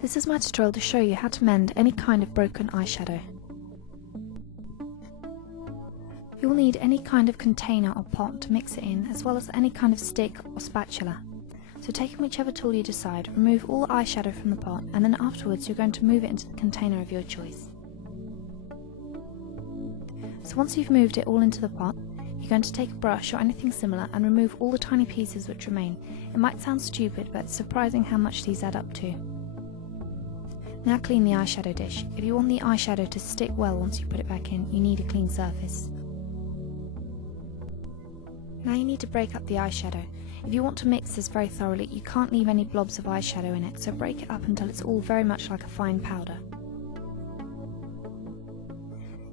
This is my tutorial to show you how to mend any kind of broken eyeshadow. You will need any kind of container or pot to mix it in, as well as any kind of stick or spatula. So taking whichever tool you decide, remove all the eyeshadow from the pot, and then afterwards you're going to move it into the container of your choice. So once you've moved it all into the pot, you're going to take a brush or anything similar and remove all the tiny pieces which remain. It might sound stupid, but it's surprising how much these add up to. Now clean the eyeshadow dish. If you want the eyeshadow to stick well once you put it back in, you need a clean surface. Now you need to break up the eyeshadow. If you want to mix this very thoroughly, you can't leave any blobs of eyeshadow in it, so break it up until it's all very much like a fine powder.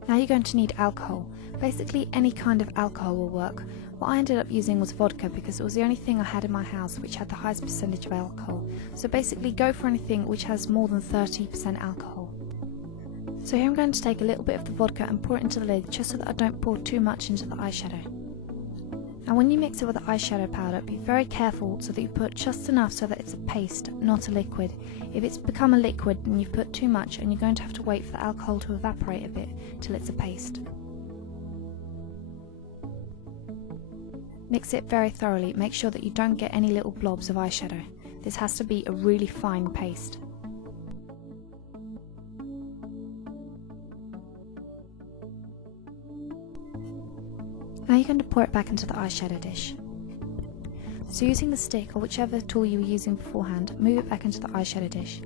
Now you're going to need alcohol. Basically any kind of alcohol will work. What I ended up using was vodka because it was the only thing I had in my house which had the highest percentage of alcohol. So basically go for anything which has more than 30% alcohol. So here I'm going to take a little bit of the vodka and pour it into the lid just so that I don't pour too much into the eyeshadow. Now when you mix it with the eyeshadow powder, be very careful so that you put just enough so that it's a paste, not a liquid. If it's become a liquid then you've put too much and you're going to have to wait for the alcohol to evaporate a bit till it's a paste. Mix it very thoroughly, make sure that you don't get any little blobs of eyeshadow. This has to be a really fine paste. Now you're going to pour it back into the eyeshadow dish. So using the stick or whichever tool you were using beforehand, move it back into the eyeshadow dish.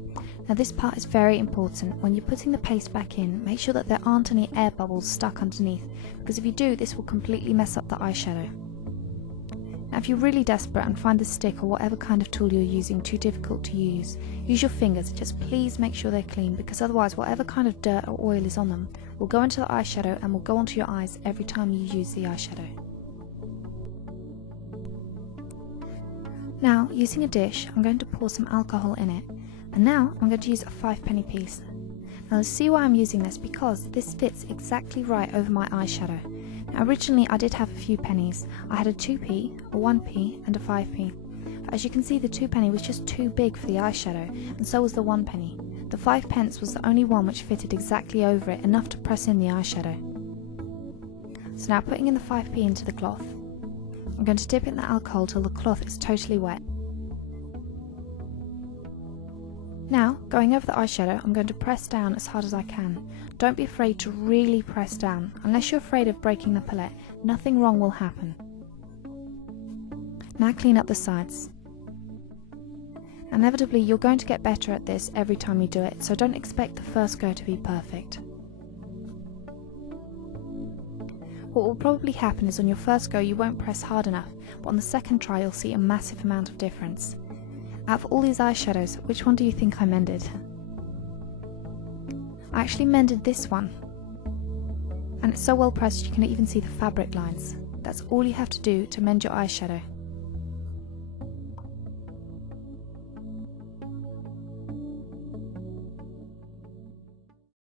Now this part is very important. When you're putting the paste back in, make sure that there aren't any air bubbles stuck underneath, because if you do, this will completely mess up the eyeshadow. Now if you're really desperate and find the stick or whatever kind of tool you're using too difficult to use your fingers. Just please make sure they're clean, because otherwise whatever kind of dirt or oil is on them will go into the eyeshadow and will go onto your eyes every time you use the eyeshadow. Now, using a dish, I'm going to pour some alcohol in it, and now I'm going to use a 5p piece. Now let's see why I'm using this, because this fits exactly right over my eyeshadow. Now originally I did have a few pennies. I had a 2p, a 1p and a 5p. But as you can see, the 2p was just too big for the eyeshadow, and so was the 1p. The 5p was the only one which fitted exactly over it, enough to press in the eyeshadow. So now putting in the 5p into the cloth, I'm going to dip in the alcohol till the cloth is totally wet. Now, going over the eyeshadow, I'm going to press down as hard as I can. Don't be afraid to really press down. Unless you're afraid of breaking the palette, nothing wrong will happen. Now clean up the sides. Inevitably, you're going to get better at this every time you do it, so don't expect the first go to be perfect. What will probably happen is on your first go you won't press hard enough, but on the second try you'll see a massive amount of difference. Out of all these eyeshadows, which one do you think I mended? I actually mended this one. And it's so well pressed you can even see the fabric lines. That's all you have to do to mend your eyeshadow.